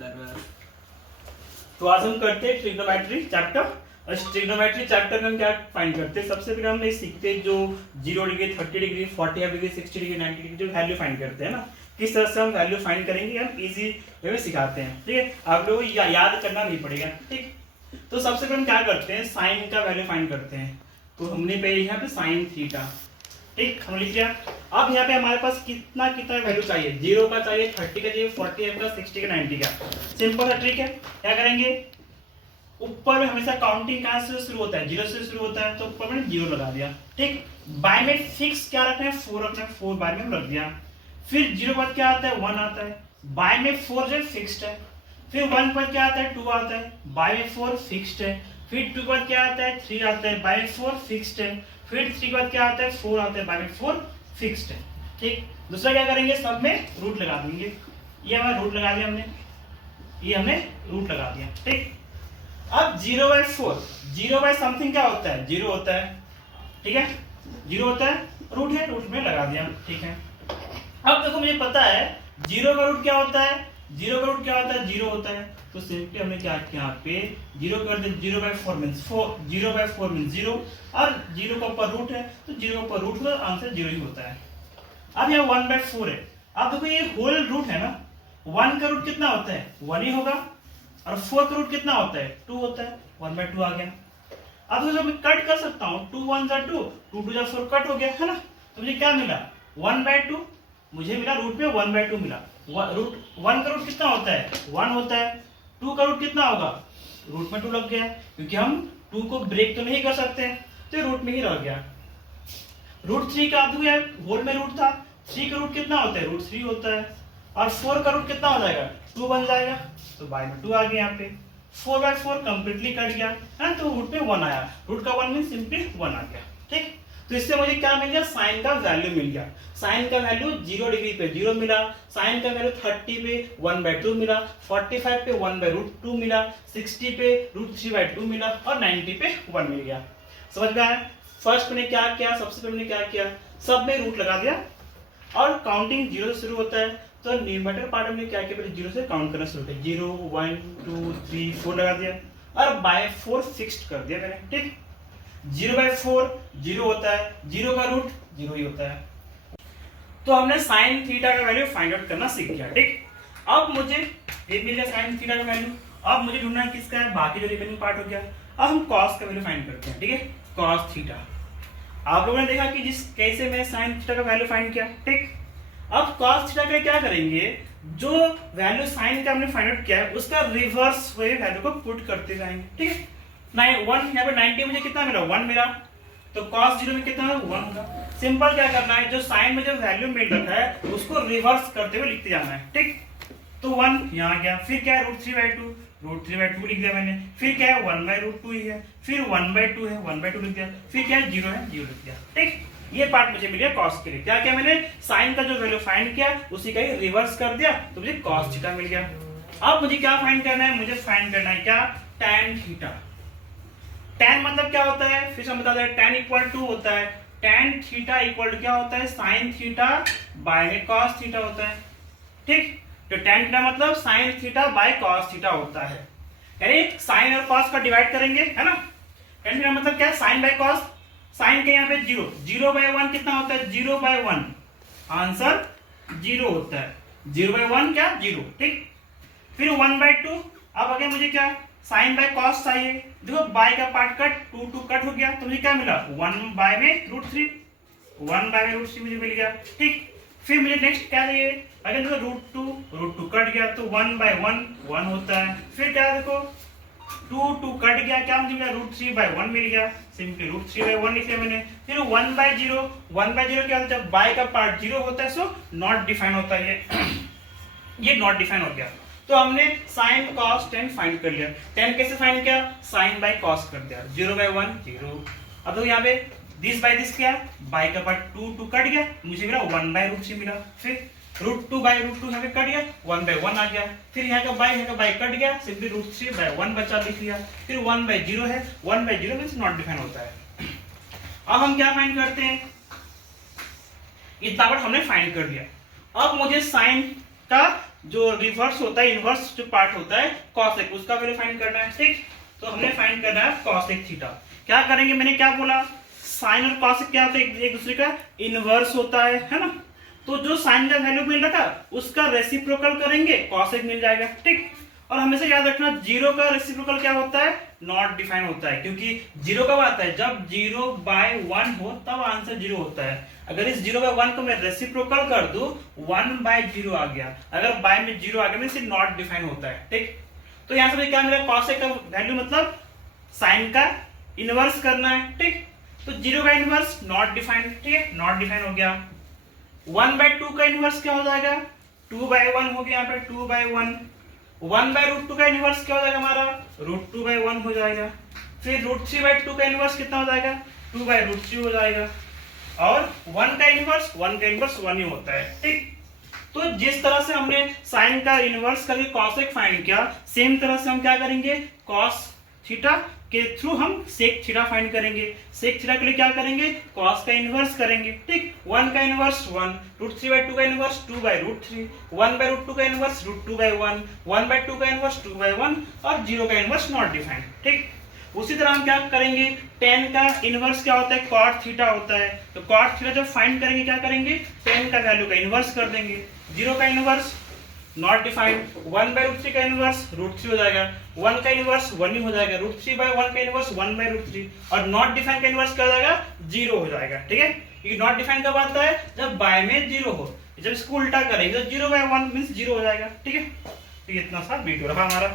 तो आज हम करते हैं ट्रिग्नोमेट्री चैप्टर। और ट्रिग्नोमेट्री चैप्टर में हम क्या फाइंड करते हैं? सबसे पहले हम सीखते हैं जो 0 degree, 30 degree, 45 degree, 60 degree, 90 degree जो वैल्यू फाइंड करते हैं ना, किस तरह से हम वैल्यू फाइंड करेंगे, हम इजी वे में सिखाते हैं। ठीक है, आप लोगों को याद करना नहीं पड़ेगा। ठीक, तो सबसे पहले हम क्या करते हैं, साइन का वैल्यू फाइंड करते हैं। तो हमने पहले यहाँ पे साइन थीटा, ठीक, हम लिख लिया। अब यहाँ पे हमारे पास कितना कितना वैल्यू चाहिए, 0 का चाहिए, 30 का चाहिए, 45 का, 60 का, 90 का। सिंपल है ट्रिक है। क्या करेंगे, ऊपर में हमेशा काउंटिंग कहां से शुरू होता है, 0 से शुरू होता है, तो ऊपर में 0 लगा दिया। ठीक, बाय में फिक्स क्या रखना है, 4 रखना है, 4 बाय में रख दिया। फिर 0 बाद क्या आता है, 1 आता है। बाय में 4 जो फिक्स्ड है। फिर 1 पर क्या आता है, 2 आता है। बाय में 4 फिक्स्ड है। फिर 2 बाद क्या आता है, 3 आता है। बाय में 4 फिक्स्ड है। फिर 3 के बाद क्या आता है, 4 आता है। बाय में 4 फिक्स्ड है। ठीक, दूसरा क्या करेंगे, सब में रूट लगा देंगे। ये हमारा रूट लगा दिया हमने, ये हमने रूट लगा दिया। ठीक, अब 0/4, 0 समथिंग क्या होता है, 0 होता है। ठीक है, 0 होता है, रूट है, रूट में लगा दिया। ठीक है, अब देखो मुझे पता है 0 का रूट क्या होता है, 0 का रूट क्या होता है, 0 होता है। तो सिंपली हमने क्या किया, यहाँ पे 0 कर दिया। 0/4 मीन्स 4, 0/4 मीन्स 0, और 0 का ऊपर रूट है, तो 0 का ऊपर रूट होता है, आंसर 0 ही होता है। अब यहाँ 1/4 है। अब देखो ये होल रूट है ना, 1 का रूट कितना होता है, 1 ही होगा, और 4 का रूट कितना होता है, 2 होता है, 1/2 आ गया। अब तो मैं कट कर सकता हूँ, 2 1 जा 2, 2 2 जा 4, कट हो गया है ना। तो मुझे क्या मिला, 1/2 मुझे मिला, रूट में 1/2 मिला। रूट 1 का रूट कितना होता है, 1 होता है। 2 का रूट कितना होगा, रूट में 2 लग गया, क्योंकि हम 2 को ब्रेक तो नहीं कर सकते, तो रूट में ही रह गया। रूट 3 का होल में रूट था, 3 का रूट कितना होता है, रूट 3 होता है। और 4 का रूट कितना हो जाएगा, 2 बन जाएगा, तो बाय में 2 आ गया। यहाँ पे 4/4 कंप्लीटली कट गया है, तो रूट में 1 आया। रूट का 1 मीन सिंपली 1 आ गया। ठीक, तो इससे मुझे क्या मिल गया, साइन का वैल्यू मिल गया। साइन का वैल्यू 0 डिग्री पे 0 मिला, साइन का वैल्यू 30 पे 1/2 मिला, 45 पे 1/√2 मिला, 60 पे √3/2 मिला, और 90 पे 1 मिल गया। समझ में आया? फर्स्ट मैंने क्या किया, सबसे पहले मैंने क्या किया, सब में रूट लगा दिया, और काउंटिंग 0 से शुरू होता है, तो न्यूमरेटर पार्ट में क्या किया, पहले 0 से काउंट करना शुरू किया। 0 1 2 3 4 लगा दिया, और बाय 4 फिक्स्ड कर दिया मैंने। ठीक, 0/4 0 होता है, 0 का रूट 0 ही होता है। तो हमने साइन थीटा का वैल्यू फाइंड आउट करना सीख गया। ठीक, अब मुझे ये मिल गया साइन थीटा का वैल्यू। अब मुझे ढूंढना है किसका है, बाकी जो रिमेनिंग पार्ट हो गया। अब हम कॉस का वैल्यू फाइंड करते हैं। ठीक है, कॉस थीटा। आप लोगों ने देखा कि जिस कैसे मैं साइन थीटा का वैल्यू फाइंड किया। ठीक, अब कॉस थीटा का क्या करेंगे, जो वैल्यू साइन का हमने फाइंड आउट किया है उसका रिवर्स वे वैल्यू को पुट करते जाएंगे। ठीक है, 1 यहाँ पे 90 मुझे कितना मिला, 1 मिला, तो cos 0 में कितना है, 1 होगा। सिंपल क्या करना है, जो साइन में जो वैल्यू मिल रखा है उसको रिवर्स करते हुए लिखते जाना है। ठीक, तो 1 यहाँ आ गया, फिर क्या है, √3/2, √3/2 लिख दिया मैंने। फिर क्या है, 1/√2 ही है, फिर 1/2 है, 1/2 लिख दिया, फिर क्या है, 0 है, 0 लिख दिया। ठीक, ये पार्ट मुझे मिल गया कॉस के लिए। क्या क्या मैंने साइन का जो वैल्यू फाइंड किया उसी का ही रिवर्स कर दिया, तो मुझे कॉस थीटा मिल गया। अब मुझे क्या फाइंड करना है, मुझे फाइंड करना है क्या, tan थीटा। tan मतलब क्या होता है, फिर हम बता दें, tan इक्वल टू होता है, tan थीटा इक्वल टू क्या होता है, sin थीटा बाय में cos थीटा होता है। ठीक, तो tan थीटा मतलब sin theta by cos theta होता है, यानी sin और cos का डिवाइड करेंगे, है ना। tan थीटा मतलब क्या है, sin बाय cos। sin के यहाँ पे 0, 0/1 कितना होता है, 0/1, आंसर 0 होता है। 0/1 क्या, 0। ठीक, फिर 1/2। अब आगे मुझे क्या, साइन बाय कॉस चाहिए। देखो बाय का पार्ट कट, 2 2 कट हो गया, तो मुझे क्या मिला, 1 बाय में √3, 1 बाय में √3 मुझे मिल गया। ठीक, फिर मुझे नेक्स्ट क्या चाहिए, अगर देखो √2 कट गया, तो 1/1 1 होता है। फिर क्या देखो 2 2 कट गया, क्या मुझे मिला, √3/1 मिल गया, सिंपली √3/1 लिख लिया मैंने। फिर 1/0, 1/0 क्या होता है, बाय का पार्ट 0 होता है, सो नॉट डिफाइन होता है ये नॉट डिफाइन हो गया। तो हमने sin cos tan फाइंड कर लिया। tan कैसे फाइंड किया, sin बाय cos कर दिया, 0/1 0। अब तो यहाँ पे दिस बाय दिस क्या, बाय का पार्ट 2 2 कट गया, मुझे मिला 1/√3 मिला। फिर √2/√2 यहाँ पे कट गया, 1/1 आ गया। फिर यहाँ का बाय कट गया, सिंपली √3/1 बचा लिख लिया। फिर 1/0 है, 1/0 मींस नॉट डिफाइन होता है। अब हम क्या फाइंड करते हैं, इतना बार हमने फाइंड कर लिया। अब मुझे साइन का जो रिवर्स होता है, इनवर्स जो पार्ट होता है कॉसेक, उसका वैल्यू फाइंड करना है। ठीक, तो हमने फाइंड करना है कॉसेक थीटा। क्या करेंगे, मैंने क्या बोला, साइन और कॉसेक क्या होता है, एक दूसरे का इनवर्स होता है ना। तो जो साइन का वैल्यू मिल रहा था उसका रेसिप्रोकल करेंगे, कॉसेक मिल जाएगा। ठीक, और हमेशा याद रखना जीरो का रेसिप्रोकल क्या होता है, नॉट डिफाइन होता है, क्योंकि जीरो कब आता है, जब 0/1 हो तब आंसर 0 होता है। अगर इस 0/1 को मैं रेसिप्रोकल कर दूं 1/0 आ गया, अगर बाय में 0 आ गया मींस नॉट डिफाइन होता है। ठीक, तो यहां से क्या मिला, कॉसेक का वैल्यू मतलब साइन का इनवर्स करना है। ठीक, तो 0 का इनवर्स नॉट डिफाइंड। ठीक है, नॉट डिफाइन हो गया। 1/2 का इनवर्स क्या हो जाएगा, 2/1 हो गया, यहाँ पे 2/1। 1/√2 का इनवर्स क्या हो जाएगा हमारा, √2/1 हो जाएगा। फिर √3/2 का इनवर्स कितना हो जाएगा, 2/√3 हो जाएगा। और 1 का इनवर्स 1 ही होता है। ठीक, तो जिस तरह से हमने साइन का इनवर्स करके कॉसेक फाइंड किया, सेम तरह से हम क्या करेंगे, कॉस थीटा के थ्रू हम सेक थीटा फाइंड करेंगे। सेक थीटा के लिए क्या करेंगे, कॉस का इनवर्स करेंगे। ठीक, 1 का इनवर्स 1, √3/2 का इनवर्स 2/√3, 1/√2 का इनवर्स √2/1, 1/2 का इनवर्स 2/1 और 0 का इनवर्स नॉट डिफाइंड। ठीक, उसी तरह हम क्या करेंगे, tan का इनवर्स क्या होता है, cot थीटा होता है। तो cot थीटा जब फाइंड करेंगे क्या करेंगे, tan का वैल्यू का इनवर्स कर देंगे। 0 का इनवर्स नॉट डिफाइंड, 1/√3 का इनवर्स √3 हो जाएगा, 1 का इनवर्स 1 ही हो जाएगा, √3/1 का इनवर्स 1/√3 और नॉट डिफाइंड का इनवर्स क्या हो जाएगा, 0 हो जाएगा। ठीक है, ये नॉट डिफाइंड कब आता है, जब बाय में 0 हो। जब इसको उल्टा करेंगे तो 0/1 मींस 0 हो जाएगा। ठीक है, तो इतना सा वीडियो रहा हमारा।